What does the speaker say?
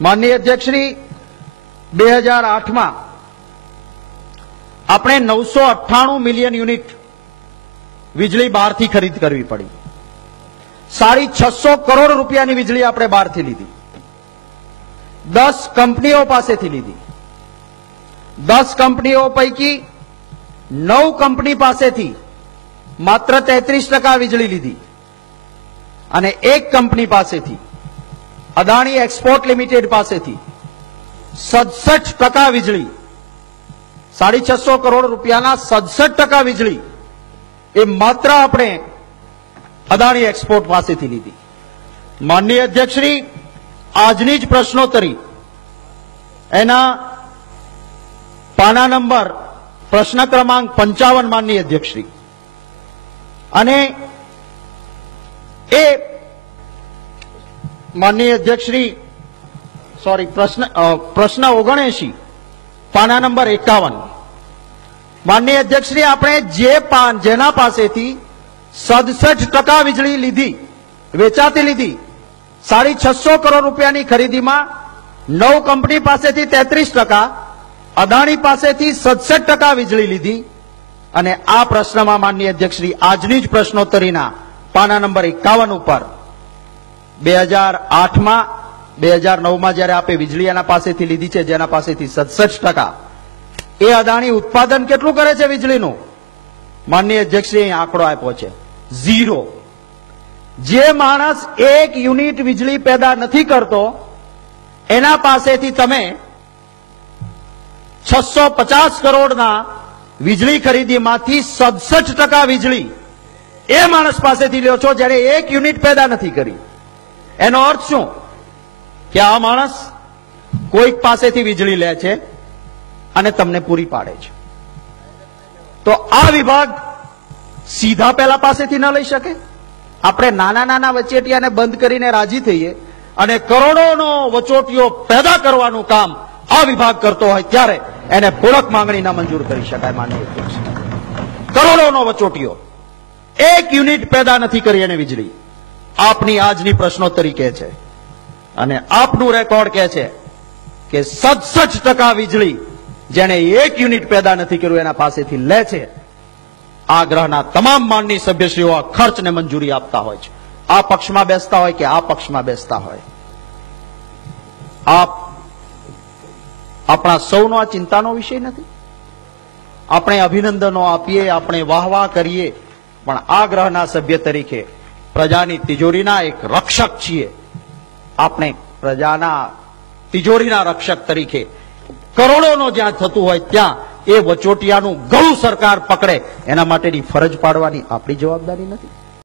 માનનીય અધ્યક્ષશ્રી, 2008 આપણે 998 મિલિયન યુનિટ વીજળી બહારથી ખરીદ કરવી પડી. 650 કરોડ રૂપિયાની વીજળી આપણે બહારથી લીધી. 10 કંપનીઓ પાસેથી લીધી. 10 કંપનીઓ પૈકી 9 કંપની પાસેથી માત્ર 33% વીજળી લીધી અને એક કંપની પાસેથી, અદાણી એક્સપોર્ટ લિમિટેડ પાસેથી 67% વીજળી, 650 કરોડ રૂપિયાના 67% વીજળી એ માત્ર આપણે અદાણી એક્સપોર્ટ પાસેથી લીધી. માનનીય અધ્યક્ષશ્રી, આજની જ પ્રશ્નોત્તરી એના પાના નંબર પ્રશ્ન ક્રમાંક 55 માનનીય અધ્યક્ષશ્રી, અને એ માનનીય અધ્યક્ષશ્રી સોરી પ્રશ્ન 79 પાના નંબર 51. માનનીય અધ્યક્ષશ્રી, આપણે જેના પાસેથી 67% વીજળી લીધી, વેચાતી લીધી, 650 કરોડ રૂપિયાની ખરીદીમાં 9 કંપની પાસેથી 33%, અદાણી પાસેથી 67% વીજળી લીધી, અને આ પ્રશ્નમાં માનનીય અધ્યક્ષશ્રી આજની જ પ્રશ્નોત્તરીના પાના નંબર 51 ઉપર 2008 2009 જયારે આપે વીજળી એના પાસેથી લીધી છે, જેના પાસેથી 67%, એ અદાણી ઉત્પાદન કેટલું કરે છે વીજળીનું? માનનીય અધ્યક્ષશ્રી, આંકડો આપ્યો છે 0. જે માણસ 1 યુનિટ વીજળી પેદા નથી કરતો એના પાસેથી તમે 650 કરોડના વીજળી ખરીદીમાંથી 67% વીજળી એ માણસ પાસેથી લ્યો છો જ્યારે 1 યુનિટ પેદા નથી કરી. એનો અર્થ શું? કે આ માણસ કોઈક પાસેથી વીજળી લે છે અને તમને પૂરી પાડે છે. તો આ વિભાગ સીધા પેલા પાસેથી ન લઈ શકે. આપણે નાના નાના વચેટિયાને બંધ કરીને રાજી થઈએ અને કરોડોનો વચોટિયો પેદા કરવાનું કામ આ વિભાગ કરતો હોય ત્યારે એને પૂરક માંગણી ના મંજૂર કરી શકાય. માનનીય અધ્યક્ષ, કરોડોનો વચોટિયો 1 યુનિટ પેદા નથી કરી એને વીજળી. આપની આજની પ્રશ્નોત્તરી કહે છે અને આપનું રેકોર્ડ કહે છે કે 67% વીજળી જેને 1 યુનિટ પેદા નથી કર્યું એના પાસેથી લે છે. આ ગ્રહના તમામ માનનીય સભ્યશ્રીઓ આ ખર્ચને મંજૂરી આપતા હોય છે, આ પક્ષમાં બેસતા હોય કે આ પક્ષમાં બેસતા હોય. આપણા સૌનો આ ચિંતાનો વિષય નથી. આપણે અભિનંદનો આપીએ, આપણે વાહવાહ કરીએ, પણ આ ગ્રહના સભ્ય તરીકે પ્રજાની તિજોરીના એક રક્ષક છીએ. આપણે પ્રજાના તિજોરીના રક્ષક તરીકે કરોડોનો જ્યાં થતું હોય ત્યાં એ વચોટિયાનું ગળું સરકાર પકડે એના માટેની ફરજ પાડવાની આપણી જવાબદારી નથી?